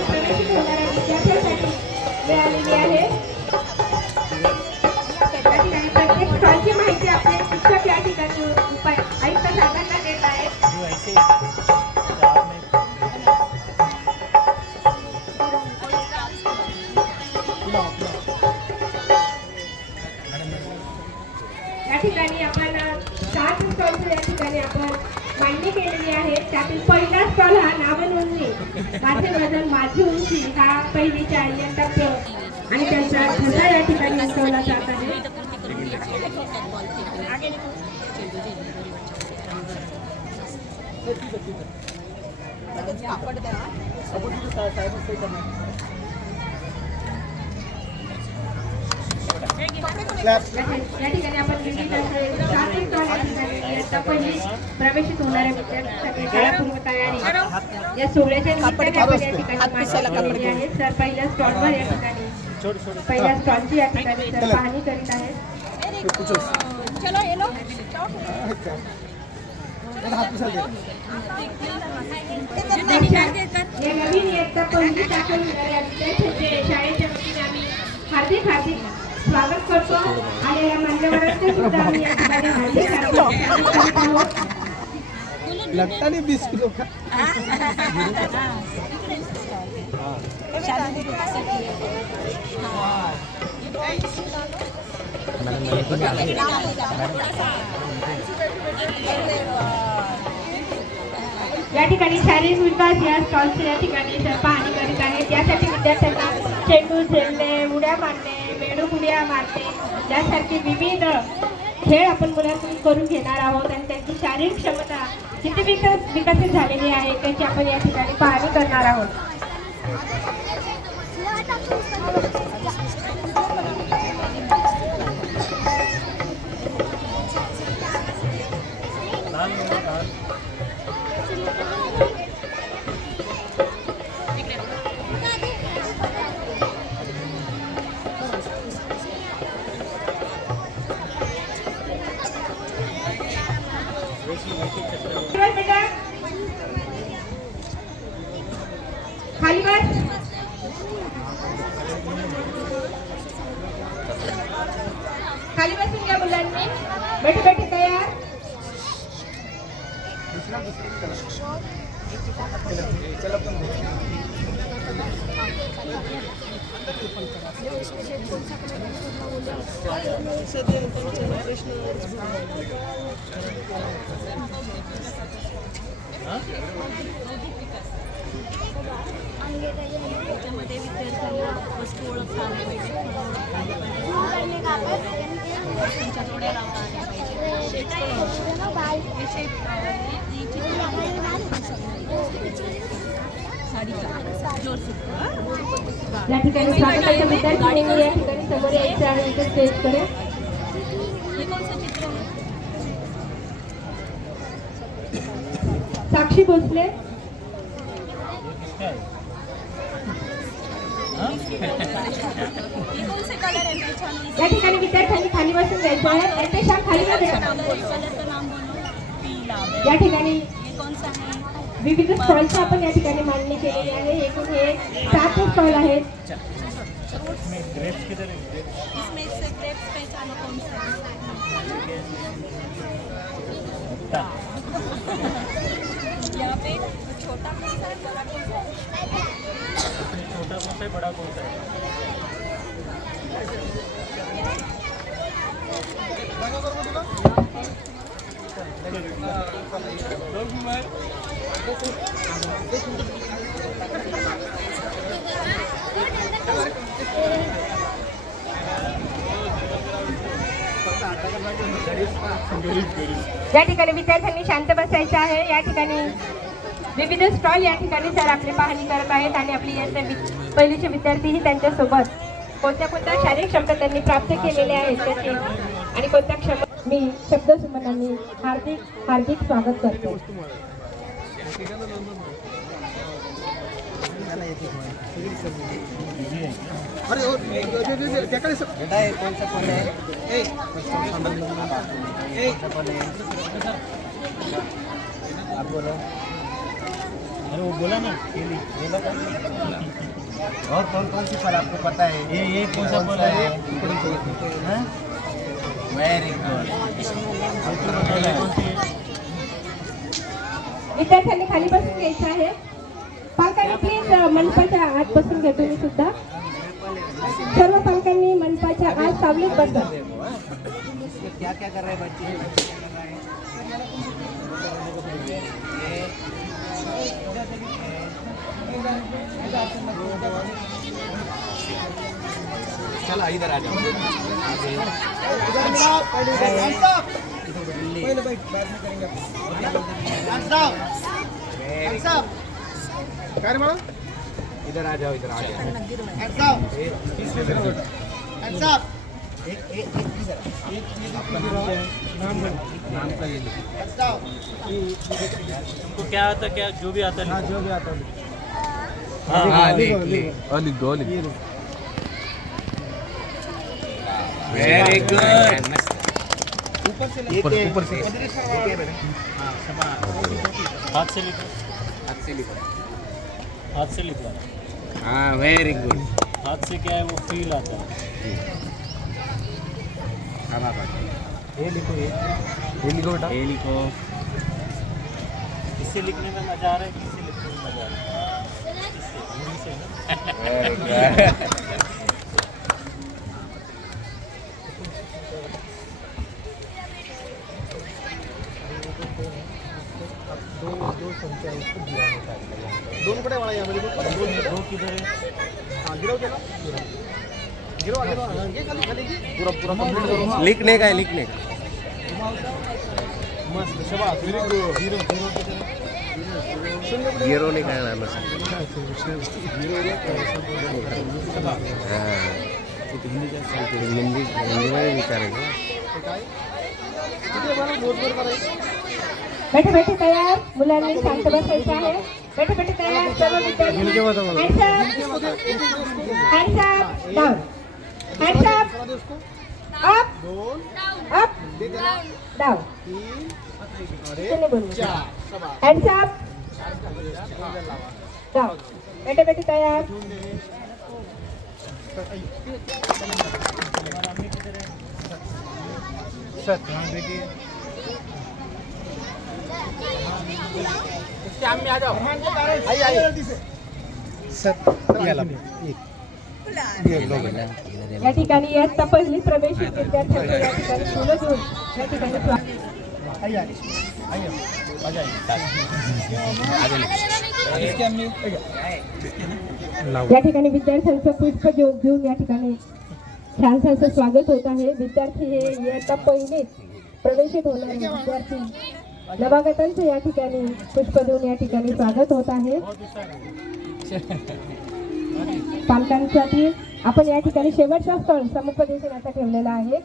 प्रवेशित होणाऱ्या विद्यार्थ्यांसाठी मिळालेली आहे या ठिकाणी प्रत्येक माहिती आपले शिक्षक या ठिकाणी आयुक्त साहेबांना देत आहेत या ठिकाणी आपण सात या ठिकाणी आपण मान्य केलेली आहे त्यातील पहिला स्टॉल हा नावनोंदणी. माझे वजन माझी उंची हा पहिलीच्या इयत्ता प्र आणि त्यांचा ठसा या ठिकाणी उठवला जात आहे. या ठिकाणी आपण प्रवेशित होणाऱ्या विद्यार्थ्यांसाठी शाळापूर्व तयारी या सोहळ्याच्या निमित्ताने सर पहिल्या स्टॉलवर या ठिकाणी. पहिल्या स्टॉलची या ठिकाणी सर पाहणी करीत आहेत. या नवीन इयत्ता पहिली दाखल शाळेच्या वतीने आम्ही हार्दिक हार्दिक स्वागत करतो आणि या मान्यवरांचे सुद्धा आम्ही या ठिकाणी हार्दिक हार्दिक स्वागत करीत आहोत लगता नहीं बीस किलो का या ठिकाणी शारीरिक विकास या स्टॉलचे या ठिकाणी सर पाहणी करीत आहेत यासाठी विद्यार्थ्यांना चेंडू झेलणे उड्या मारणे मेडूक उड्या मारणे यासारखे विविध खेळ आपण मुलांकडून करून घेणार आहोत आणि त्यांची शारीरिक क्षमता किती विकस विकसित झालेली आहे त्याची आपण या ठिकाणी पाहणी करणार आहोत. बेटा? खाली बस खाली बसून घ्या मुलांनी बैठे बैठे तयार? त्याच्यामध्ये विद्यार्थ्यांना वस्तू ओळखता आल्या पाहिजे त्यांच्या जोड्या लावता आल्या पाहिजे या ठिकाणी स्वागताच्या विद्यार्थी या ठिकाणी समोर यायचं आणि इथे साक्षी भोसले. या ठिकाणी विद्यार्थ्यांनी खाली बसून घ्यायचं आहे. खाली या ठिकाणी हे? कोणतं आहे विविध स्टॉलची आपण या ठिकाणी मांडणी केलेली आहे एकूण हे सात स्टॉल आहेत से कौन सा है? यहाँ पे छोटा कौन सा है बड़ा कौन सा है? छोटा कौन सा है बड़ा कौन सा है? या ठिकाणी विद्यार्थ्यांनी शांत बसायचं आहे. या ठिकाणी विविध स्टॉल या ठिकाणी सर आपली पाहणी करत आहेत आणि आपली इयत्ता पहिलीचे विद्यार्थीही त्यांच्यासोबत कोणत्या कोणत्या शारीरिक क्षमता त्यांनी प्राप्त केलेल्या आहेत त्याचे आणि कोणत्या क्षमता मी शब्दसुमनांनी हार्दिक हार्दिक स्वागत करतो अरे वो बोला ना और कौन कौन सी फल आपको पता है ये ये कौन सा बोला है वेरी गुड विद्यार्थ्यांनी खाली बसून घ्यायचं आहे. पालकांनी प्लीज़ मंडपाच्या आत बसून घ्या तुम्ही सुद्धा. सर्व पालकांनी मंडपाच्या आत सावलीत बसा. क्या क्या कर रहे हैं बच्चे चला इधर आ जाओ. इधर आ जाओ इधर आ जाओ एक एक एक इधर नाम का ये तुमको क्या आता क्या जो भी आता हाँ। जो भी आता है हाँ हाँ हाँ लिख लिख लिख दो लिख ये लो वेरी गुड ऊपर से ऊपर ऊपर से हाथ से लिखो। हाथ से लिखो। हाथ से लिखो। हाँ वेरी गुड हाथ से क्या है वो फील आता है। ये लिखो ये। ये लिखो बेटा। ये लिखो। इससे लिखने में मज़ा आ रहा है कि इससे लिखने में मज़ा आ रहा है? इससे दोन कुठे वाला यामध्ये दोन किधर गिरव केला गिरव हाँ, ये खाली खाली की पूरा पूरा कंप्लीट करो। लिखने का है लिखने। का मस्त शबाश। व्हेरी गुड गिरव शून्य कुठे ज़ीरो नहीं कहना है। हाँ हिंदी हिंदी में भी बैठे बैठे तयार। मुलांनी शांत बसायचं आहे बैठे बैठे तयार। सर्व विद्यार्थी hands up down hands up करा दे उसको अप दोन अप दे त्याला डाऊन तीन अरे चले बोलू चार शबाश या ठिकाणी इयत्ता पहिली या ठिकाणी फुलं या ठिकाणी या ठिकाणी विद्यार्थ्यांचं पुष्प घेऊन घेऊन या ठिकाणी छानसं असं स्वागत होत आहे. विद्यार्थी हे इयत्ता प्रवेशित होणारे विद्यार्थी. नवागतांचं या ठिकाणी पुष्प देऊन या ठिकाणी स्वागत होत आहे. पालकांसाठी आपण या ठिकाणी शेवटचा स्थळ समुपदेशनाचा ठेवलेला आहे.